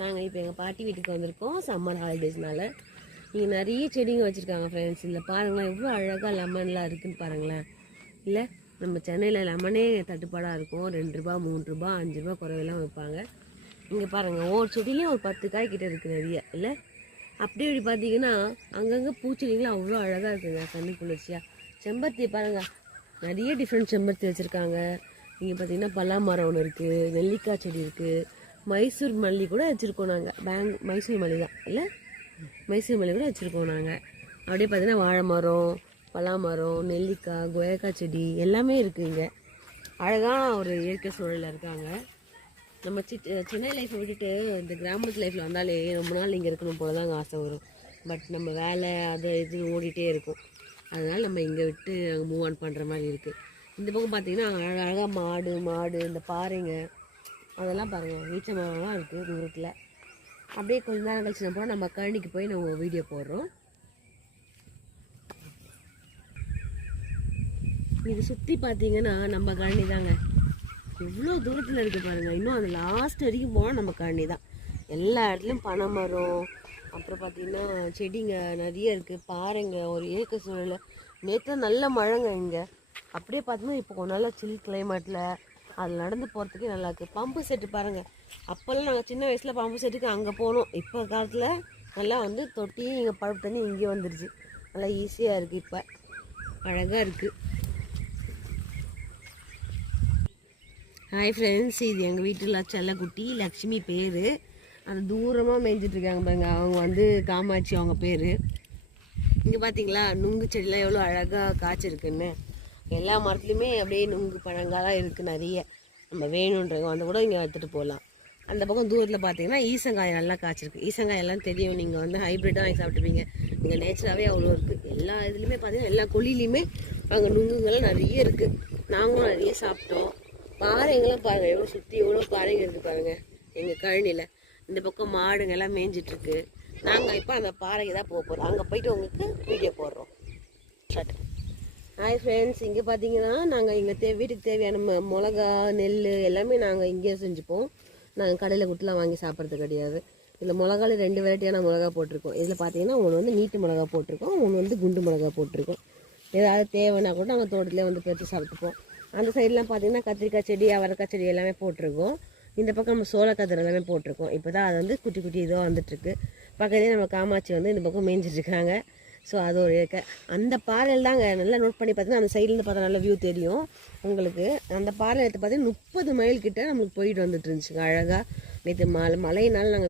நாங்கள் இப்போ எங்கள் பாட்டி வீட்டுக்கு வந்திருக்கோம் சம்மர் ஹாலிடேஸ்னால. இங்கே நிறைய செடிங்க வச்சுருக்காங்க ஃப்ரெண்ட்ஸ். இதில் பாருங்களேன் எவ்வளோ அழகாக லெமன்லாம் இருக்குதுன்னு பாருங்களேன். இல்லை நம்ம சென்னையில் லெமனே தட்டுப்பாடாக இருக்கும். 2 ரூபா 3 ரூபா 5 ரூபா குறைவெல்லாம் வைப்பாங்க. இங்கே பாருங்கள் ஒவ்வொரு செடியிலையும் ஒரு 10 காய் கிட்ட இருக்குது நிறைய. இல்லை அப்படியே இப்படி பார்த்தீங்கன்னா அங்கங்கே பூச்செடிங்களாம் அவ்வளோ அழகாக இருக்குங்க தண்ணி குளிர்ச்சியாக. செம்பருத்தி பாருங்கள் நிறைய டிஃப்ரெண்ட் செம்பருத்தி வச்சுருக்காங்க. இங்கே பார்த்தீங்கன்னா பலாமரம் ஒன்று இருக்குது, நெல்லிக்காய் செடி இருக்குது, மைசூர் மல்லி கூட வச்சுருக்கோம் நாங்கள். மைசூர் மல்லி தான் இல்லை, மைசூர் மல்லி கூட வச்சுருக்கோம் நாங்கள். அப்படியே பார்த்தீங்கன்னா வாழை மரம், பலாமரம், நெல்லிக்காய், கொயக்காய் செடி எல்லாமே இருக்குது. இங்கே அழகான ஒரு இயற்கை சூழலில் இருக்காங்க. நம்ம சென்னை லைஃப்பை விட்டுட்டு இந்த கிராமத்து லைஃப்பில் வந்தாலே ரொம்ப நாள் இங்கே இருக்கணும் போல தாங்க ஆசை வரும். பட் நம்ம வேலை அது இது ஓடிட்டே இருக்கும். அதனால் நம்ம இங்கே விட்டு அங்கே மூவ் ஆன் பண்ணுற மாதிரி இருக்குது. இந்த பக்கம் பார்த்தீங்கன்னா அழகாக மாடு இந்த பாறைங்க அதெல்லாம் பாருங்கள், ஈச்ச மரம்லாம் இருக்குது தூரத்தில். அப்படியே கொஞ்ச நேரம் கழிச்சு நம்ம போனால் நம்ம கழனிக்கு போய் நம்ம வீடியோ போடுறோம். இது சுற்றி பார்த்தீங்கன்னா நம்ம கழனி தாங்க. எவ்வளோ தூரத்தில் இருக்குது பாருங்கள். இன்னும் அந்த லாஸ்ட் வரைக்கும் போனால் நம்ம கழனி தான். எல்லா இடத்துலையும் பனை மரம், அப்புறம் பார்த்திங்கன்னா செடிங்க நிறைய இருக்குது, பாறைங்க, ஒரு இயற்கை சூழல். நேற்று நல்ல மழைங்க இங்கே. அப்படியே பார்த்தீங்கன்னா இப்போ கொஞ்சம் நல்லா சில் கிளைமேட்டில் அதில் நடந்து போகிறதுக்கே நல்லா இருக்குது. பம்பு செட்டு பாருங்கள், அப்போல்லாம் நாங்கள் சின்ன வயசில் பம்பு செட்டுக்கு அங்கே போனோம். இப்போ காலத்தில் நல்லா வந்து தொட்டியும் இங்கே பழுப்பு தண்ணி இங்கே வந்துடுச்சு. நல்லா ஈஸியாக இருக்குது, இப்போ அழகாக இருக்குது. ஹாய் ஃப்ரெண்ட்ஸ், இது எங்கள் வீட்டில் செல்லக்குட்டி லக்ஷ்மி பேர். அது தூரமாக மேய்ஞ்சிட்ருக்காங்க பாருங்க, அவங்க வந்து காமாட்சி அவங்க பேர். இங்கே பார்த்தீங்களா நுங்கு செடிலாம் எவ்வளோ அழகாக காய்ச்சிருக்குன்னு. எல்லா மரத்துலையுமே அப்படியே நுங்கு பழங்கள்லாம் இருக்குது நிறைய. நம்ம வேணுன்றவங்க வந்து கூட இங்கே எடுத்துகிட்டு போகலாம். அந்த பக்கம் தூரத்தில் பார்த்தீங்கன்னா ஈசங்காய் நல்லா காய்ச்சிருக்கு. ஈசங்காய் எல்லாம் தெரியும், நீங்கள் வந்து ஹைப்ரிட்டாக வாங்கி சாப்பிட்டுப்பீங்க. இங்கே நேச்சராகவே அவ்வளோ இருக்குது. எல்லா இதுலேயுமே பார்த்தீங்கன்னா எல்லா கொல்லிலையுமே அங்கே நுங்குங்கள்லாம் நிறைய இருக்குது. நாங்களும் நிறைய சாப்பிட்டோம். பாறைங்கெல்லாம் பாருங்கள் எவ்வளோ சுற்றி எவ்வளோ பாறைங்க இருக்குது பாருங்கள் எங்கள் கழனியில். இந்த பக்கம் மாடுங்க எல்லாம் மேய்ஞ்சிட்ருக்கு. நாங்கள் இப்போ அந்த பாறைக்கு தான் போக போகிறோம். அங்கே போய்ட்டு உங்களுக்கு வீடியோ போடுறோம். ஹாய் ஃப்ரெண்ட்ஸ், இங்கே பார்த்தீங்கன்னா நாங்கள் இங்கே வீட்டுக்கு தேவையான மிளகா, நெல் எல்லாமே நாங்கள் இங்கேயே செஞ்சுப்போம். நாங்கள் கடையில் கொடுத்துலாம் வாங்கி சாப்பிட்றது கிடையாது. இதில் மிளகால 2 வெரைட்டியான மிளகா போட்டிருக்கோம். இதில் பார்த்தீங்கன்னா ஒன்று வந்து நீட்டு மிளகா போட்டிருக்கோம், ஒன்று வந்து குண்டு மிளகா போட்டிருக்கோம். ஏதாவது தேவைன்னா கூட நாங்கள் தோட்டத்திலே வந்து பறித்து சாப்பிட்டுப்போம். அந்த சைட்லாம் பார்த்தீங்கன்னா கத்திரிக்காய் செடி, அவரைக்காய் செடி எல்லாமே போட்டிருக்கோம். இந்த பக்கம் நம்ம சோளக்கதிர் எல்லாமே போட்டிருக்கோம். இப்போ தான் அது வந்து குட்டி குட்டி இதுவாக வந்துட்டுருக்கு. பக்கத்துலேயே நம்ம காமாட்சி வந்து இந்த பக்கம் மேய்ஞ்சிட்ருக்காங்க. ஸோ அது ஒரு அந்த பாறையில் தாங்க நல்லா நோட் பண்ணி பார்த்தீங்கன்னா அந்த சைட்லேருந்து பார்த்தா நல்ல வியூ தெரியும் உங்களுக்கு. அந்த பாறையில் எடுத்து பார்த்தீங்கன்னா 30 மைல் கிட்ட நம்மளுக்கு போயிட்டு வந்துட்டு இருந்துச்சுங்க அழகாக. நேற்று மழையினால நாங்கள்